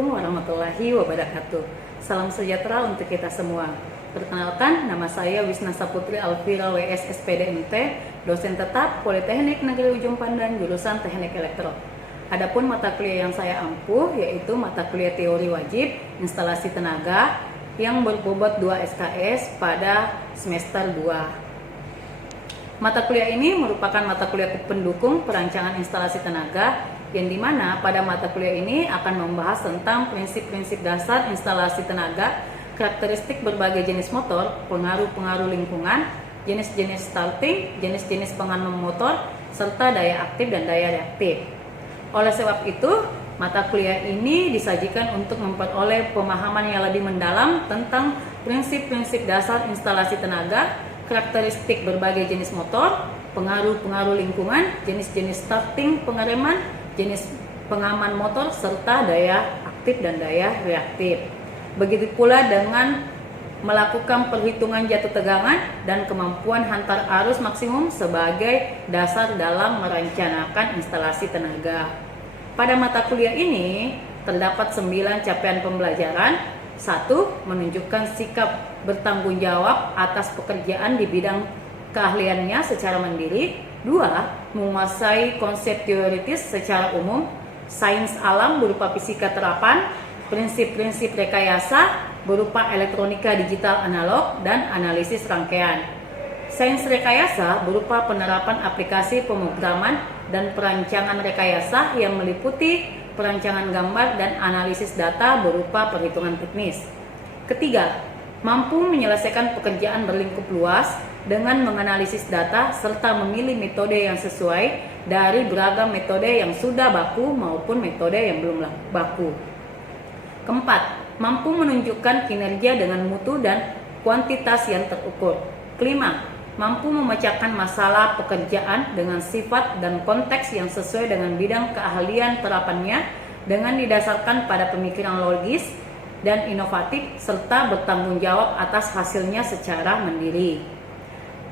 Assalamualaikum warahmatullahi wabarakatuh. Salam sejahtera untuk kita semua. Perkenalkan, nama saya Wisna Saputri Alvira WS SPDMT, dosen tetap Politeknik Negeri Ujung Pandan, jurusan Teknik Elektro. Adapun mata kuliah yang saya ampuh yaitu mata kuliah teori wajib instalasi tenaga yang berbobot 2 SKS pada semester 2. Mata kuliah ini merupakan mata kuliah pendukung perancangan instalasi tenaga, yang dimana pada mata kuliah ini akan membahas tentang prinsip-prinsip dasar instalasi tenaga, karakteristik berbagai jenis motor, pengaruh-pengaruh lingkungan, jenis-jenis starting, jenis-jenis pengaman motor, serta daya aktif dan daya reaktif. Oleh sebab itu, mata kuliah ini disajikan untuk memperoleh pemahaman yang lebih mendalam tentang prinsip-prinsip dasar instalasi tenaga, karakteristik berbagai jenis motor, pengaruh-pengaruh lingkungan, jenis-jenis starting pengereman, jenis pengaman motor, serta daya aktif dan daya reaktif. Begitu pula dengan melakukan perhitungan jatuh tegangan dan kemampuan hantar arus maksimum sebagai dasar dalam merencanakan instalasi tenaga. Pada mata kuliah ini terdapat 9 capaian pembelajaran. 1. Menunjukkan sikap bertanggung jawab atas pekerjaan di bidang keahliannya secara mandiri. 2. Menguasai konsep teoritis secara umum, sains alam berupa fisika terapan, prinsip-prinsip rekayasa berupa elektronika digital analog dan analisis rangkaian. Sains rekayasa berupa penerapan aplikasi pemrograman dan perancangan rekayasa yang meliputi perancangan gambar dan analisis data berupa perhitungan teknis. Ketiga, mampu menyelesaikan pekerjaan berlingkup luas dengan menganalisis data serta memilih metode yang sesuai dari beragam metode yang sudah baku maupun metode yang belum baku. Keempat, mampu menunjukkan kinerja dengan mutu dan kuantitas yang terukur. Kelima, mampu memecahkan masalah pekerjaan dengan sifat dan konteks yang sesuai dengan bidang keahlian terapannya dengan didasarkan pada pemikiran logis dan inovatif serta bertanggung jawab atas hasilnya secara mandiri.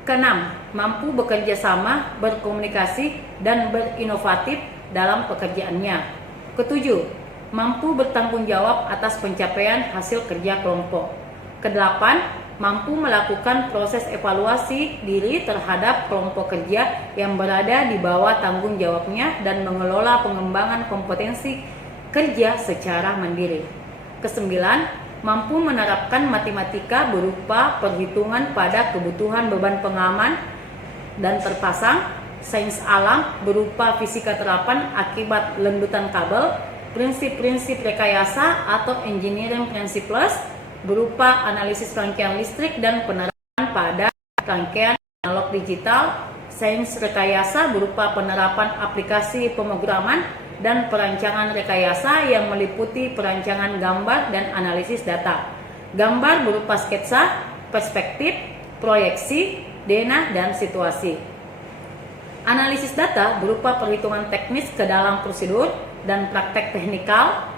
Keenam, mampu bekerja sama, berkomunikasi, dan berinovatif dalam pekerjaannya. Ketujuh, mampu bertanggung jawab atas pencapaian hasil kerja kelompok. Kedelapan, mampu melakukan proses evaluasi diri terhadap kelompok kerja yang berada di bawah tanggung jawabnya dan mengelola pengembangan kompetensi kerja secara mandiri. Kesembilan, mampu menerapkan matematika berupa perhitungan pada kebutuhan beban pengaman dan terpasang, sains alam berupa fisika terapan akibat lendutan kabel, prinsip-prinsip rekayasa atau engineering principles berupa analisis rangkaian listrik dan penerapan pada rangkaian analog digital, sains rekayasa berupa penerapan aplikasi pemrograman dan perancangan rekayasa yang meliputi perancangan gambar dan analisis data. Gambar berupa sketsa, perspektif, proyeksi, denah, dan situasi. Analisis data berupa perhitungan teknis ke dalam prosedur dan praktek teknikal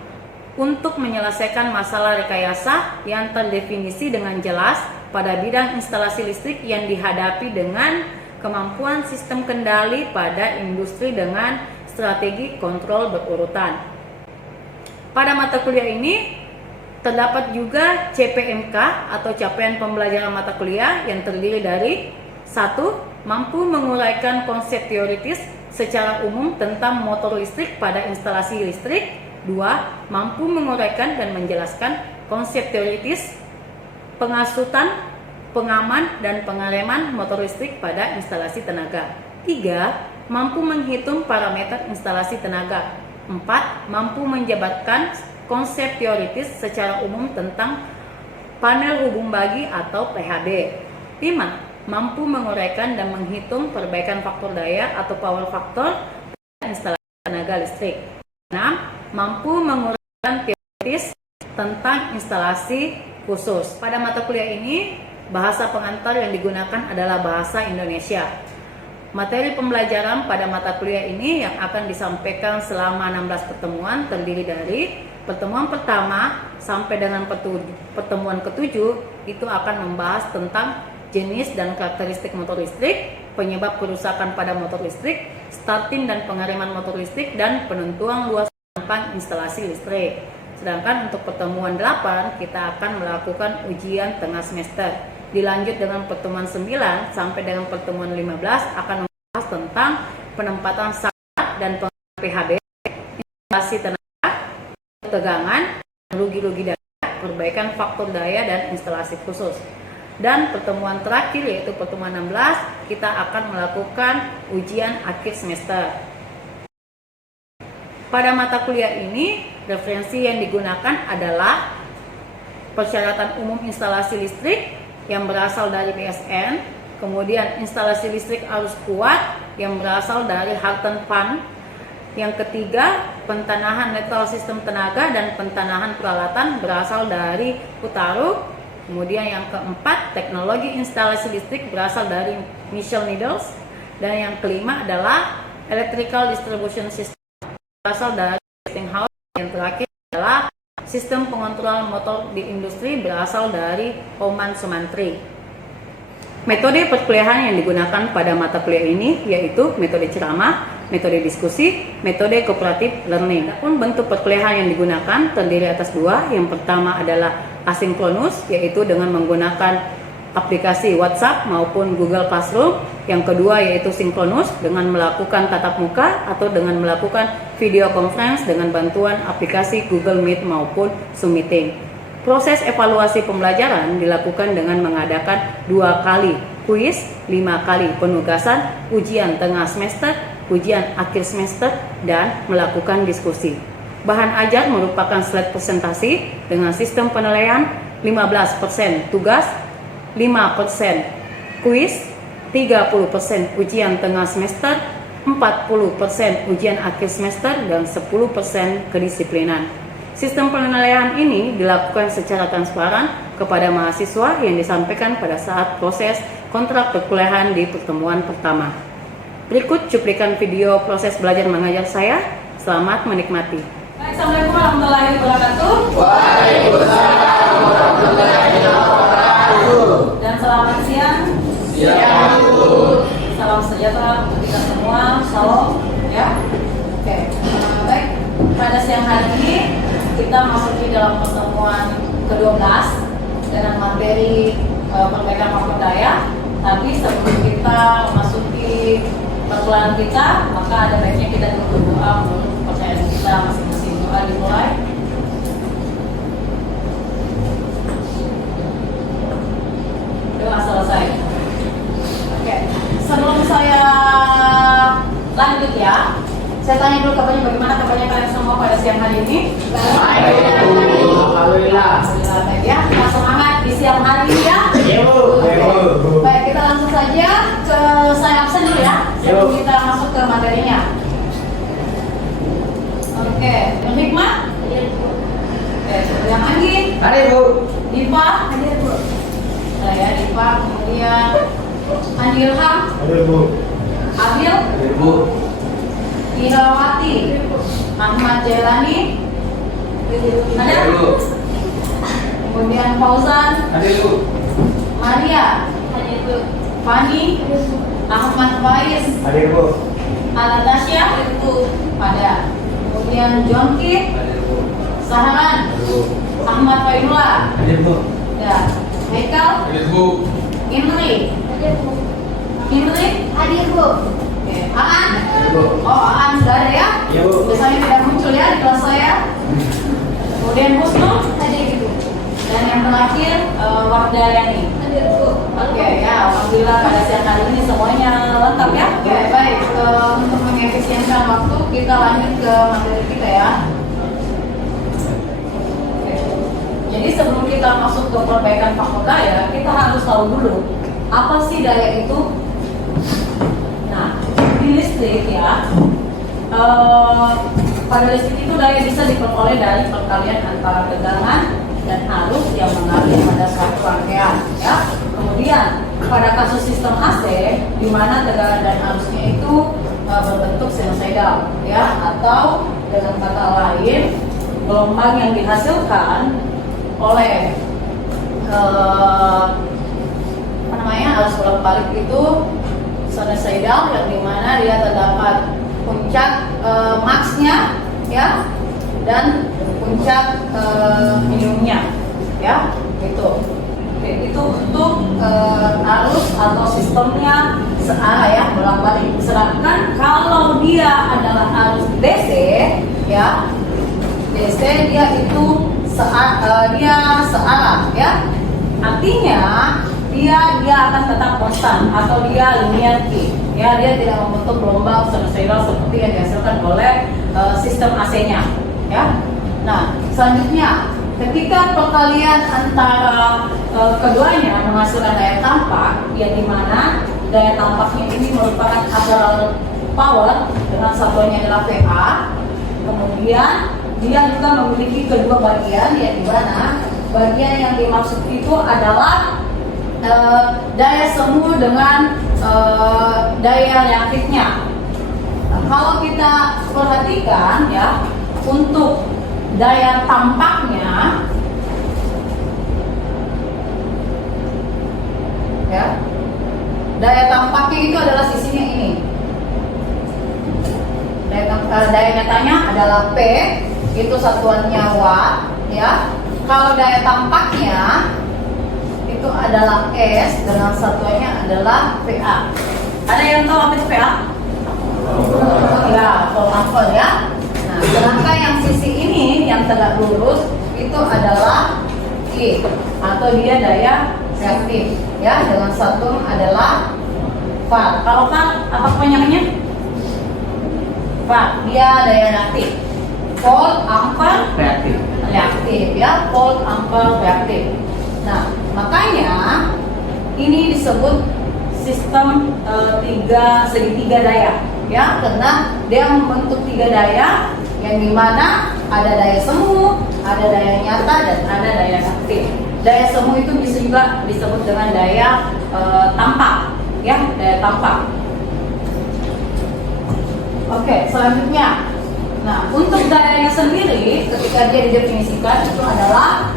untuk menyelesaikan masalah rekayasa yang terdefinisi dengan jelas pada bidang instalasi listrik yang dihadapi dengan kemampuan sistem kendali pada industri dengan strategi kontrol berurutan. Pada mata kuliah ini terdapat juga CPMK atau capaian pembelajaran mata kuliah yang terdiri dari 1. Mampu menguraikan konsep teoritis secara umum tentang motor listrik pada instalasi listrik. 2. Mampu menguraikan dan menjelaskan konsep teoritis pengasutan, pengaman, dan pengereman motor listrik pada instalasi tenaga. 3. Mampu menghitung parameter instalasi tenaga. 4. Mampu menjabarkan konsep teoritis secara umum tentang panel hubung bagi atau PHB. 5. Mampu menguraikan dan menghitung perbaikan faktor daya atau power factor pada instalasi tenaga listrik. 6. Mampu menguraikan teoritis tentang instalasi khusus. Pada mata kuliah ini, bahasa pengantar yang digunakan adalah bahasa Indonesia. Materi pembelajaran pada mata kuliah ini yang akan disampaikan selama 16 pertemuan terdiri dari pertemuan pertama sampai dengan pertemuan ketujuh itu akan membahas tentang jenis dan karakteristik motor listrik, penyebab kerusakan pada motor listrik, starting dan pengereman motor listrik, dan penentuan luas instalasi listrik. Sedangkan untuk pertemuan 8 kita akan melakukan ujian tengah semester. Dilanjut dengan pertemuan 9 sampai dengan pertemuan 15 akan membahas tentang penempatan syarat dan PHB, instalasi tenaga, ketegangan, rugi-rugi daya, perbaikan faktor daya dan instalasi khusus. Dan pertemuan terakhir yaitu pertemuan 16 kita akan melakukan ujian akhir semester. Pada mata kuliah ini, referensi yang digunakan adalah persyaratan umum instalasi listrik yang berasal dari BSN, kemudian instalasi listrik arus kuat yang berasal dari Harten Fund, yang ketiga pentanahan netral sistem tenaga dan pentanahan peralatan berasal dari Utaru, kemudian yang keempat teknologi instalasi listrik berasal dari Michel Needles, dan yang kelima adalah electrical distribution system berasal dari Westinghouse. Yang terakhir adalah sistem pengontrol motor di industri berasal dari Oman Sumantri. Metode perkuliahan yang digunakan pada mata kuliah ini yaitu metode ceramah, metode diskusi, metode cooperative learning. Adapun bentuk perkuliahan yang digunakan terdiri atas dua. Yang pertama adalah asinkronus, yaitu dengan menggunakan aplikasi WhatsApp maupun Google Classroom. Yang kedua yaitu sinkronus dengan melakukan tatap muka atau dengan melakukan video conference dengan bantuan aplikasi Google Meet maupun Zoom Meeting. Proses evaluasi pembelajaran dilakukan dengan mengadakan 2 kali kuis, 5 kali penugasan, ujian tengah semester, ujian akhir semester, dan melakukan diskusi. Bahan ajar merupakan slide presentasi dengan sistem penilaian 15% tugas, 5% kuis, 30% ujian tengah semester, 40% ujian akhir semester, dan 10% kedisiplinan. Sistem penilaian ini dilakukan secara transparan kepada mahasiswa yang disampaikan pada saat proses kontrak perkuliahan di pertemuan pertama. Berikut cuplikan video proses belajar mengajar saya. Selamat menikmati. Assalamualaikum warahmatullahi wabarakatuh. Waalaikumsalam warahmatullahi wabarakatuh. Dan selamat siang. Siang, Bu. Salam sejahtera untuk kita semua. Salam, ya. Oke. Baik. Pada siang hari ini kita masuki dalam pertemuan ke-12 dengan materi perbaikan faktor daya. Tapi sebelum kita memasuki perkuliahan kita, maka ada baiknya kita dulu berdoa menurut kepercayaan kita masing-masing. Doa dimulai. Doa selesai. Oke. Sebelum saya lanjut ya, saya tanya dulu kabarnya, bagaimana kabarnya kalian semua pada siang hari ini? Baik, alhamdulillah. Alhamdulillah, baik ya. Kita semangat di siang hari ini ya. Iya, Bu. Baik, kita langsung saja ke saya absen dulu ya. Sebelum kita masuk ke materinya. Oke, yang hikmah? Oke, yang Anggi? Hadir, Bu. Dipa? Hadir, Bu. Saya Dipa, kemudian Andi Ilham? Hadir, Bu. Abil? Hadir, Bu. Irawati? Ahmad Jailani? Ada? Hadir, Bu. Kemudian Fauzan? Hadir, Bu. Maria? Hadir, Bu. Fani? Ahmad Faiz? Hadir, Bu. Al-Tasya? Hadir, Bu. Ada. Kemudian Jongki? Hadir, Bu. Saharan? Hadir, Bu. Ahmad Fainullah? Hadir, Bu. Ada. Haikal? Hadir, Bu. Imri? Hadir, Bu. Imri? Hadir, Bu. Oke. Aan? Hadir, Bu. Oh, Aan sudah ada ya? Iya, Bu. Biasanya tidak muncul ya di kelas saya. Kemudian Husnu? Hadir, Bu. Dan yang terakhir Wardayani. Hadir, Bu. Oke ya, alhamdulillah pada siang hari ini semuanya lengkap ya. Oke, baik. Untuk mengefisienkan waktu, kita lanjut ke materi kita ya. Oke. Jadi sebelum kita masuk ke perbaikan faktor daya, kita harus tahu dulu apa sih daya itu. Nah, di listrik ya, pada listrik itu daya bisa diperoleh dari perkalian antara tegangan dan arus yang mengalir pada suatu rangkaian ya. Kemudian pada kasus sistem AC di mana tegangan dan arusnya itu berbentuk sinusoidal ya, atau dengan kata lain gelombang yang dihasilkan oleh arus bolak-balik itu sinusoidal, yang dimana dia terdapat puncak maksnya ya, dan puncak minimumnya, ya, gitu. Oke, itu untuk arus atau sistemnya searah ya, bolak-balik. Sedangkan kalau dia adalah arus DC, ya, DC dia itu dia searah, ya. Artinya dia akan tetap konstan atau dia linear Q, ya, dia tidak membentuk gelombang sinusoidal seperti yang dihasilkan oleh sistem AC-nya, ya. Nah, selanjutnya ketika perkalian antara keduanya menghasilkan daya tampak, ya, di mana daya tampaknya ini merupakan auxiliary power dengan satuannya adalah VA. Kemudian dia juga memiliki kedua bagian, ya, di mana bagian yang dimaksud itu adalah daya semu dengan daya reaktifnya. Nah, kalau kita perhatikan, ya, untuk daya tampaknya, ya, daya tampaknya itu adalah sisinya ini. Daya nyatanya adalah P, itu satuannya watt, ya. Kalau daya tampaknya itu adalah S dengan satuannya adalah VA. Ada yang tahu apa itu VA? Ya, volt ampere, ya. Nah, sedangkan yang sisi ini yang tegak lurus itu adalah I atau dia daya reaktif, ya, dengan satuan adalah watt. Kalau kan apa kepanjangannya? Watt, dia daya reaktif. Volt ampere reaktif, ya, volt ampere reaktif. Nah, makanya ini disebut sistem segitiga daya, ya, karena dia membentuk tiga daya yang dimana ada daya semu, ada daya nyata, dan ada daya reaktif. Daya semu itu bisa juga disebut dengan daya tampak, ya, daya tampak. Oke, selanjutnya, nah, untuk dayanya sendiri ketika dia didefinisikan itu adalah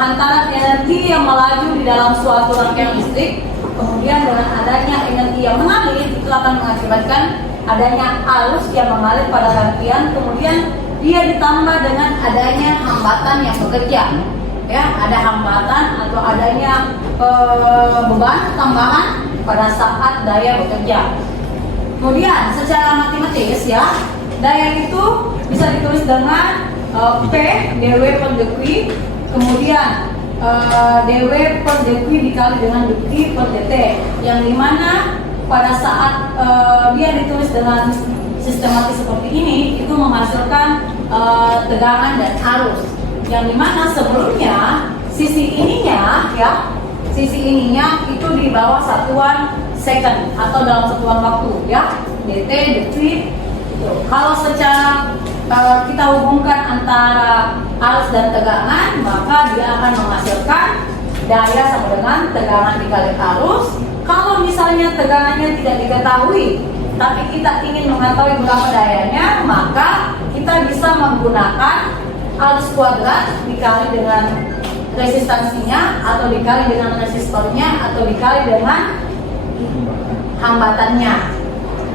antara energi yang melaju di dalam suatu rangkaian listrik, kemudian dengan adanya energi yang mengalir itu akan mengakibatkan adanya arus yang mengalir pada rangkaian, kemudian dia ditambah dengan adanya hambatan yang bekerja, ya, ada hambatan atau adanya beban tambahan pada saat daya bekerja. Kemudian secara matematis, ya, daya itu bisa ditulis dengan P dW per dq, kemudian dW per dq dikali dengan dq per dt, yang dimana pada saat dia ditulis dengan sistematis seperti ini itu menghasilkan tegangan dan arus, yang dimana sebelumnya sisi ininya, ya, sisi ininya itu di bawah satuan second atau dalam satuan waktu, ya, dt, detik. Kalau secara kita hubungkan antara arus dan tegangan, maka dia akan menghasilkan daya sama dengan tegangan dikali arus. Kalau misalnya tegangannya tidak diketahui, tapi kita ingin mengetahui berapa dayanya, maka kita bisa menggunakan arus kuadrat dikali dengan resistansinya, atau dikali dengan resistornya, atau dikali dengan hambatannya.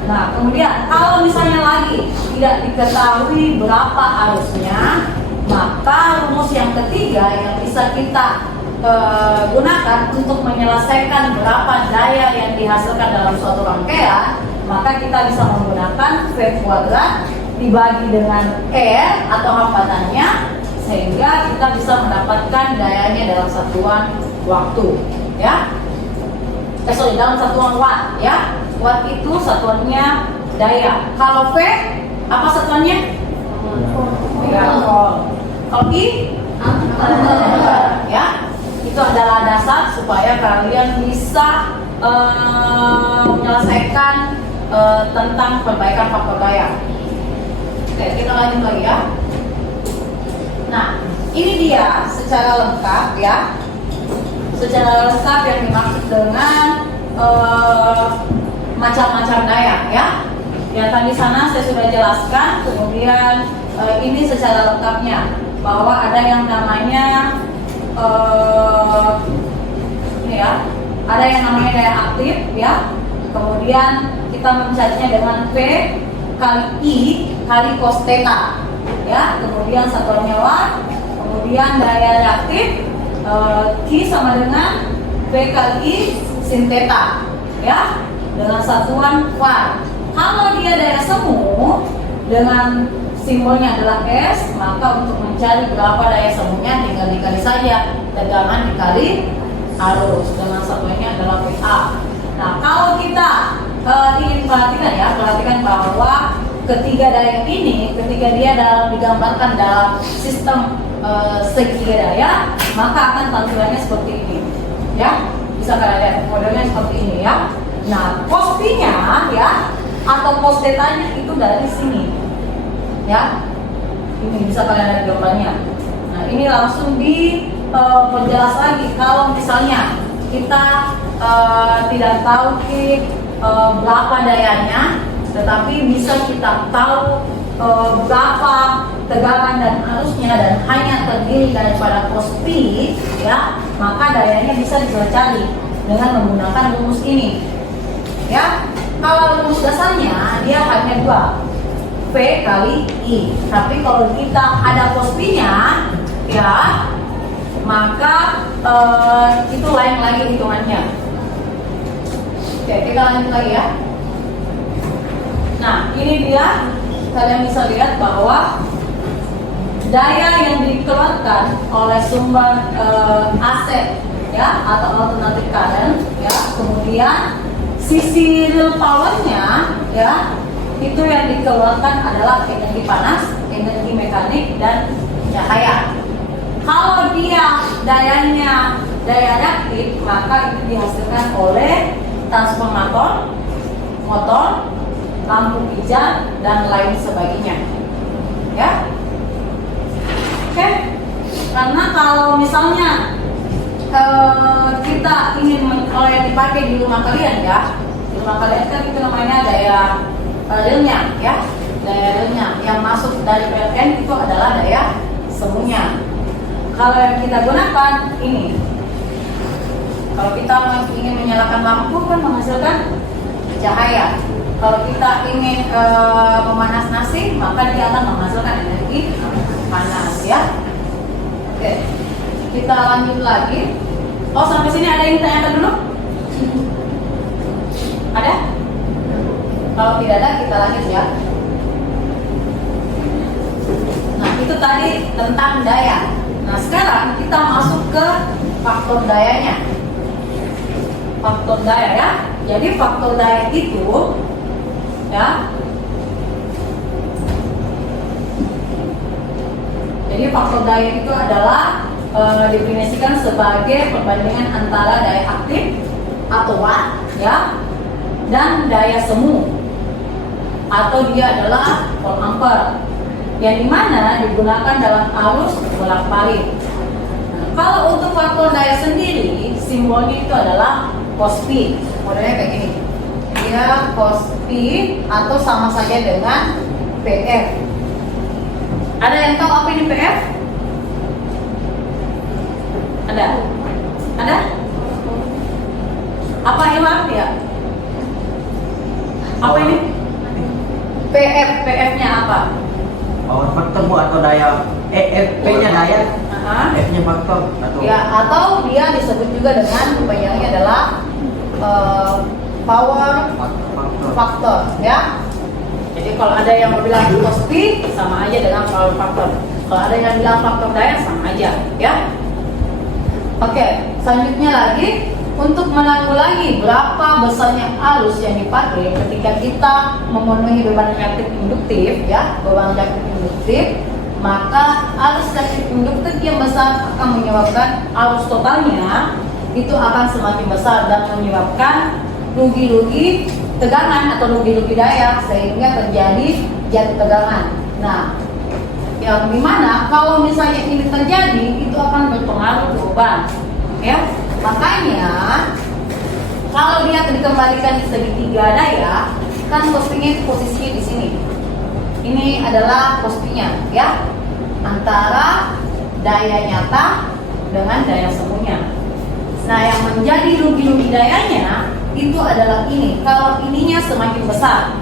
Nah, kemudian kalau misalnya lagi tidak diketahui berapa arusnya, maka rumus yang ketiga yang bisa kita gunakan untuk menyelesaikan berapa daya yang dihasilkan dalam suatu rangkaian, maka kita bisa menggunakan V kuadrat dibagi dengan R atau hambatannya, sehingga kita bisa mendapatkan dayanya dalam satuan waktu, ya. Dalam satuan watt, ya. Watt itu satuannya daya. Kalau V apa satuannya? Ya, kalau I ya, itu adalah dasar supaya kalian bisa menyelesaikan tentang perbaikan faktor daya. Oke, kita lanjut lagi, ya. Nah, ini dia secara lengkap, ya, secara lengkap yang dimaksud dengan macam-macam daya, ya. Yang tadi sana saya sudah jelaskan. Kemudian ini secara lengkapnya bahwa ada yang namanya ini, ya, ada yang namanya daya aktif, ya. Kemudian kita mencarinya dengan P kali I kali cos theta. ya, kemudian satuannya watt, kemudian daya reaktif Q sama dengan V kali I sin theta, ya, dengan satuan watt. Kalau dia daya semu dengan simbolnya adalah S, maka untuk mencari berapa daya semunya tinggal dikali saja tegangan dikali arus, dengan satuannya adalah VA. Nah, kalau kita ingin perhatikan bahwa ketiga daya ini, ketika dia digambarkan dalam sistem segitiga daya, maka akan tampilannya seperti ini, ya. Bisa kalian lihat modelnya seperti ini, ya. Nah, cos P-nya, ya, atau cos theta-nya itu dari sini, ya. Ini bisa kalian lihat gambarnya. Nah, ini langsung diperjelas lagi. Kalau misalnya kita tidak tahu berapa dayanya, tetapi bisa kita tahu berapa tegangan dan arusnya dan hanya terdiri daripada cos P, ya, maka dayanya bisa dicari dengan menggunakan rumus ini, ya. Kalau rumus dasarnya dia hanya 2 V kali I, tapi kalau kita ada cos P-nya, ya, maka itu lain lagi hitungannya. Oke, kita lanjut lagi, ya. Nah, ini dia, kalian bisa lihat bahwa daya yang dikeluarkan oleh sumber AC, ya, atau alternative current, ya, kemudian sisi real powernya, ya, itu yang dikeluarkan adalah energi panas, energi mekanik, dan cahaya. Kalau dia dayanya daya reaktif, maka itu dihasilkan oleh transformator, motor, lampu pijar, dan lain sebagainya, ya. Oke, karena kalau misalnya kita ingin, kalau yang dipakai di rumah kalian, ya, di rumah kalian kan itu namanya daya realnya, ya, daya realnya yang masuk dari PLN itu adalah daya semuanya. Kalau yang kita gunakan ini, kalau kita ingin menyalakan lampu kan menghasilkan cahaya. Kalau kita ingin memanas nasi, maka dia akan menghasilkan energi panas, ya. Oke, kita lanjut lagi. Oh, sampai sini ada yang tanyakan dulu? Ada? Kalau tidak ada, kita lanjut, ya. Nah, itu tadi tentang daya. Nah, sekarang kita masuk ke faktor dayanya. Faktor daya, ya. Jadi faktor daya itu, ya. Jadi faktor daya itu adalah definisikan sebagai perbandingan antara daya aktif atau watt, ya, dan daya semu, atau dia adalah volt ampere, yang dimana digunakan dalam arus bolak-balik. Nah, kalau untuk faktor daya sendiri, simbolnya itu adalah cos P. Modelnya kayak gini. Dia cos P atau sama saja dengan PF. Ada yang tahu apa ini PF? Ada? Ada? Apa Ilham ya? Apa ini? PF, PF-nya apa? Power faktor Bu, atau daya P-nya daya, F-nya faktor atau Ya, atau dia disebut juga dengan kepanjangannya adalah power faktor, ya. Jadi kalau ada yang bilang cos P sama aja dengan power faktor. Kalau ada yang bilang faktor daya sama aja, ya. Oke, selanjutnya lagi untuk menanggulangi berapa besarnya arus yang dipakai ketika kita memenuhi beban reaktif induktif, ya, beban reaktif induktif, maka arus reaktif induktif yang besar akan menyebabkan arus totalnya itu akan semakin besar dan menyebabkan rugi-rugi tegangan atau rugi-rugi daya sehingga terjadi jatuh tegangan. Nah, yang dimana kalau misalnya ini terjadi itu akan berpengaruh ke beban, ya. Makanya kalau dia dikembalikan di segitiga daya, kan posisinya di sini. Ini adalah posisinya, ya, antara daya nyata dengan daya semuanya. Nah, yang menjadi rugi-rugi dayanya itu adalah ini. Kalau ininya semakin besar,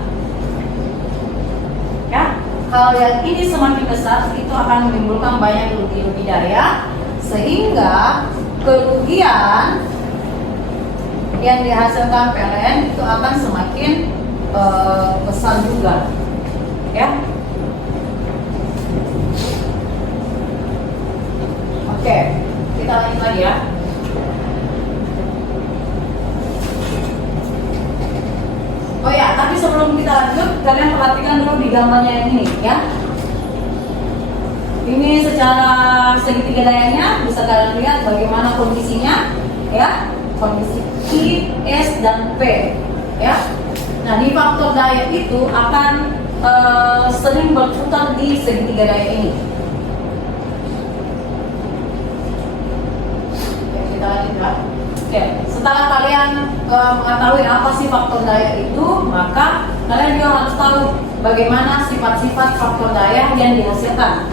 ya, kalau yang ini semakin besar itu akan menimbulkan banyak rugi-rugi daya, sehingga kerugian yang dihasilkan PLN itu akan semakin besar juga, ya. Oke, kita lanjut lagi ya. Oh ya, tapi sebelum kita lanjut, kalian perhatikan dulu di gambarnya yang ini, ya. Ini secara segitiga dayanya bisa kalian lihat bagaimana kondisinya, ya. Kondisi I, S, dan P, ya. Nah, di faktor daya itu akan sering berputar di segitiga daya ini. Oke, kita lanjut ya. Oke, setelah kalian mengetahui apa sih faktor daya itu, maka kalian juga harus tahu bagaimana sifat-sifat faktor daya yang dihasilkan.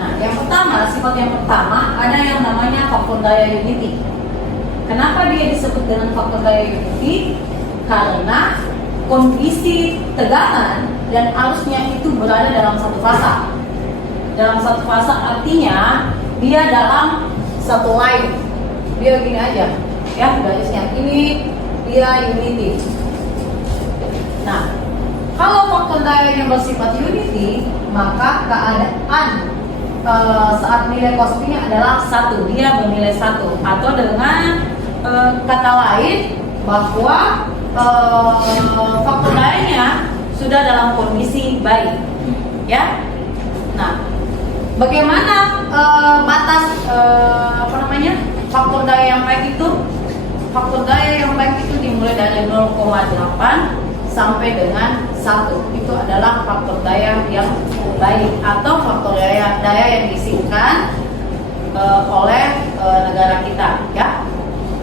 Nah, yang pertama, sifat yang pertama ada yang namanya faktor daya unity. Kenapa dia disebut dengan faktor daya unity? Karena kondisi tegangan dan arusnya itu berada dalam satu fasa. Dalam satu fasa artinya dia dalam satu line. Dia gini aja, ya, garisnya ini dia unity. Nah, kalau faktor dayanya bersifat unity, maka keadaan saat nilai cos P-nya adalah 1, dia bernilai 1, atau dengan kata lain bahwa faktor dayanya sudah dalam kondisi baik, ya. Nah, bagaimana batas faktor daya yang baik itu? Faktor daya yang baik itu dimulai dari 0,8 sampai dengan 1. Itu adalah faktor daya yang baik atau faktor daya yang diizinkan oleh negara kita, ya.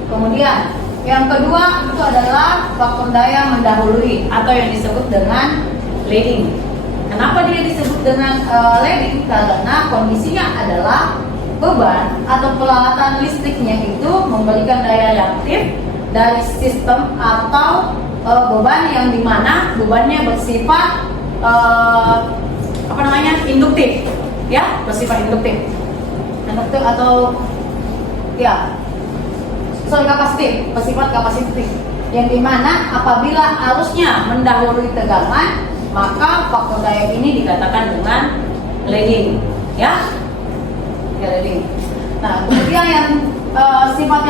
Kemudian yang kedua itu adalah faktor daya mendahului atau yang disebut dengan leading. Kenapa dia disebut dengan leading? Karena kondisinya adalah beban atau peralatan listriknya itu memberikan daya reaktif dari sistem atau beban yang dimana bebannya bersifat induktif, ya, bersifat induktif atau ya kapasitif, bersifat kapasitif, yang dimana apabila arusnya mendahului tegangan, maka faktor daya ini dikatakan dengan leading, ya, leading. Nah, kemudian yang sifat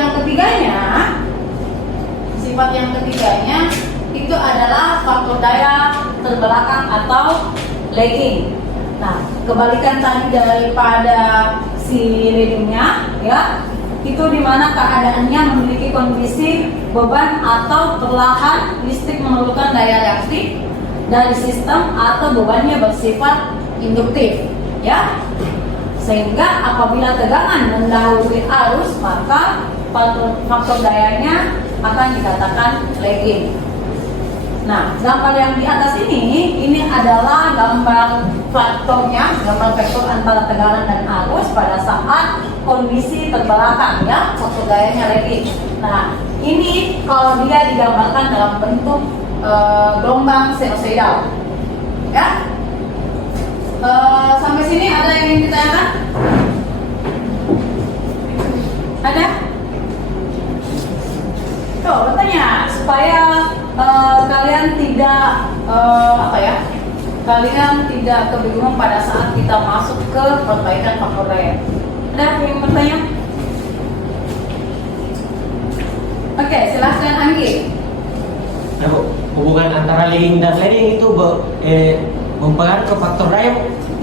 yang ketiganya itu adalah faktor daya terbelakang atau lagging. Nah, kebalikan tadi daripada si leadingnya, ya, itu dimana keadaannya memiliki kondisi beban atau perlahan listrik memerlukan daya reaktif dari sistem atau bebannya bersifat induktif, ya. Sehingga apabila tegangan mendahului arus, maka faktor dayanya akan dikatakan lagging. Nah, gambar yang di atas ini adalah gambar faktornya, gambar vektor antara tegangan dan arus pada saat kondisi terbelakang, ya, faktor dayanya lagging. Nah, ini kalau dia digambarkan dalam bentuk gelombang sinusoidal, ya. Sampai sini ada yang ingin ditanyakan? Ada? Tuh, bertanya supaya kalian tidak kalian tidak kebingungan pada saat kita masuk ke perbaikan faktor daya. Ada yang bertanya? Oke, silahkan Anggi. Ya, Bu, hubungan antara leading dan lagging itu mempengaruhi ke faktor daya?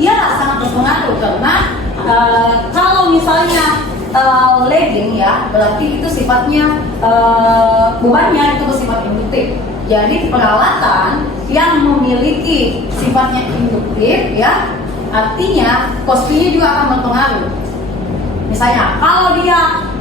Iya, sangat berpengaruh karena kalau misalnya lagging, ya, berarti itu sifatnya bebannya itu bersifat induktif. Jadi peralatan yang memiliki sifatnya induktif, ya, artinya cost-nya juga akan berpengaruh. Misalnya kalau dia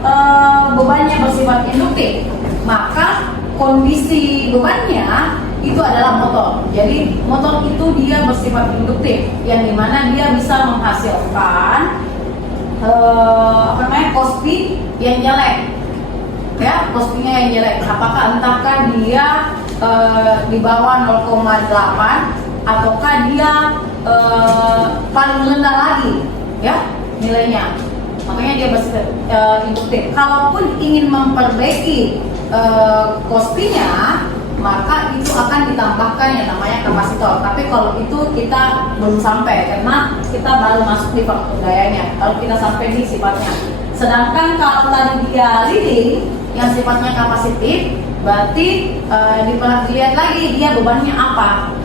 bebannya bersifat induktif, maka kondisi bebannya itu adalah motor. Jadi motor itu dia bersifat induktif, yang dimana dia bisa menghasilkan cost P yang jelek, ya, cost P-nya yang jelek. Apakah entahkah dia di bawah 0,8 ataukah dia paling rendah lagi ya nilainya, makanya dia bersifat induktif. Kalaupun ingin memperbaiki kospinya, maka itu akan ditambahkan yang namanya kapasitor. Tapi kalau itu kita belum sampai karena kita baru masuk di faktor dayanya, kalau kita sampai di sifatnya. Sedangkan kalau tadi dia leading yang sifatnya kapasitif, berarti dilihat lagi dia bebannya apa,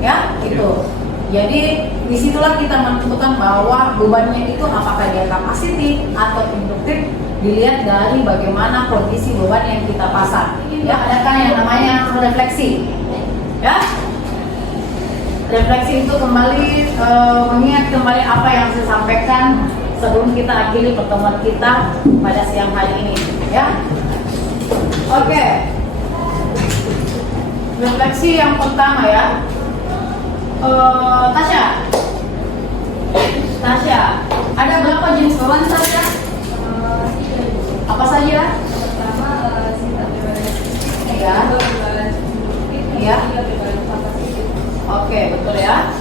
ya gitu. Jadi disitulah kita menentukan bahwa bebannya itu apakah dia kapasitif atau induktif, dilihat dari bagaimana kondisi beban yang kita pasang. Ya, ada kan yang namanya refleksi. Ya, refleksi itu kembali mengingat kembali apa yang saya sampaikan sebelum kita akhiri pertemuan kita pada siang hari ini. Ya, oke. Refleksi yang pertama ya. Tasya, ada berapa jenis beban Tasya? Apa saja? Pertama, sifat bebas. Ya. Iya. Oke, betul ya.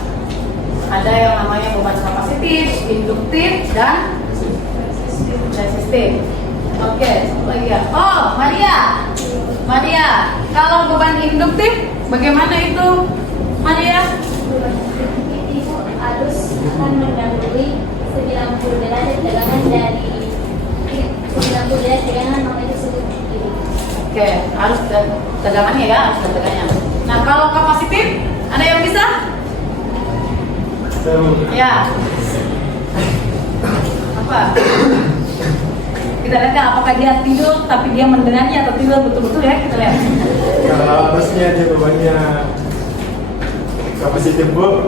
Ada yang namanya beban kapasitif, induktif, dan resistif. Oke, satu lagi ya. Oh, Maria, kalau beban induktif, bagaimana itu, Maria? Itu arus akan mendahului 90 derajat tegangan dari 90 derajat tegangan maka disebut kiri. Oke, harus tegangannya ya, harus tegangannya. Nah, kalau kapasitif, ada yang bisa? Ya. Apa? Kita lihat kan apakah dia tidur tapi dia mendengarnya atau tidur betul-betul ya, kita lihat. Kalau arusnya dia bebannya kapasitif Bu,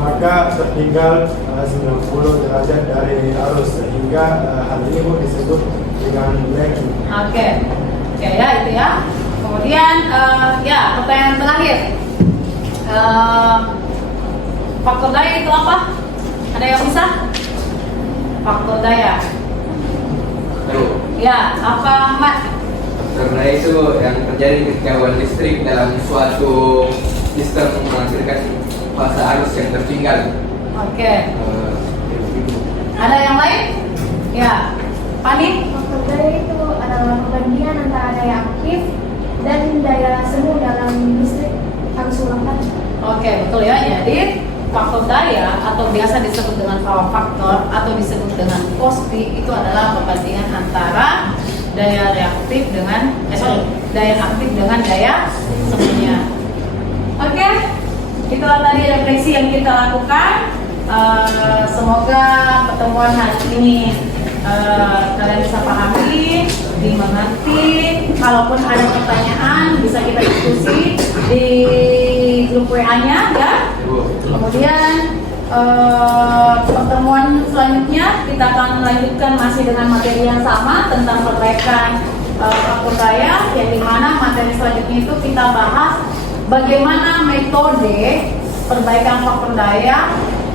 maka tertinggal 90 derajat dari arus, sehingga hal ini Bu disebut dengan lagging. Oke ya itu ya. Kemudian ya pertanyaan terakhir, faktor daya itu apa? Ada yang bisa? Faktor daya. Ya, apa Mat? Karena itu yang terjadi ketika uang listrik dalam suatu sistem menghasilkan fase arus yang tertinggal. Oke. Ada yang lain? Ya, Pani? Faktor daya itu adalah perbandingan antara daya aktif dan daya semu dalam listrik arus ulang. Oke, betul ya. Jadi faktor daya atau biasa disebut dengan power factor atau disebut dengan Kospi itu adalah perbandingan antara daya reaktif dengan daya aktif dengan daya semuanya. Oke, itulah tadi refleksi yang kita lakukan. Semoga pertemuan hari ini kalian bisa pahami, dimengerti. Kalaupun ada pertanyaan bisa kita diskusi di grup WA-nya ya. Kemudian pertemuan selanjutnya kita akan lanjutkan masih dengan materi yang sama tentang perbaikan faktor daya, yang dimana materi selanjutnya itu kita bahas bagaimana metode perbaikan faktor daya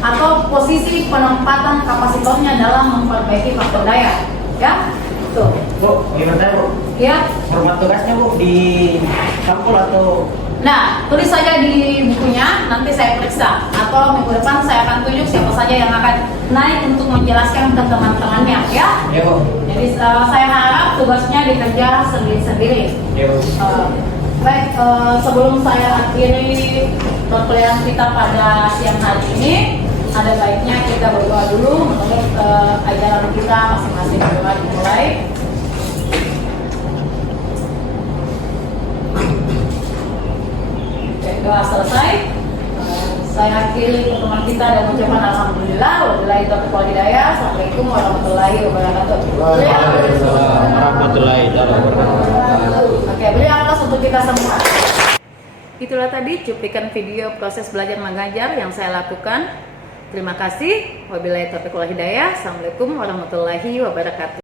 atau posisi penempatan kapasitornya dalam memperbaiki faktor daya. Ya, tuh. Bu, gimana Bu? Ya. Format tugasnya Bu di sampul atau? Nah, tulis saja di bukunya, nanti saya periksa. Atau minggu depan saya akan tunjuk siapa saja yang akan naik untuk menjelaskan ke teman-temannya, ya. Ya Bu. Jadi saya harap tugasnya dikerja sendiri-sendiri. Ya Bu. Baik, sebelum saya akhiri perkuliahan kita pada siang hari ini, ada baiknya kita berdoa dulu menurut ajaran kita masing-masing. Doa dimulai. Oke, doa selesai. Saya akhiri pertemuan kita dan ucapan alhamdulillah. Wabillahi taufiq wal hidayah. Assalamualaikum warahmatullahi wabarakatuh. Waalaikumsalam warahmatullahi wabarakatuh. Oke, beri aplaus untuk kita semua. Itulah tadi cuplikan video proses belajar mengajar yang saya lakukan. Terima kasih. Wabillahi taufiq wal hidayah. Assalamualaikum warahmatullahi wabarakatuh.